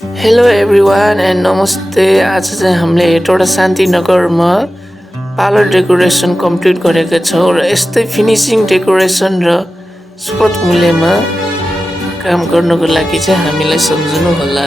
Hello everyone and नमस्ते। आज चाहिँ हामीले हेटौडा शान्तिनगरमा पार्लर डेकोरेसन कम्प्लिट गरेका छौँ र यस्तै फिनिसिङ डेकोरेसन र सुपथ मूल्यमा काम गर्नको लागि चाहिँ हामीलाई सम्झनु होला।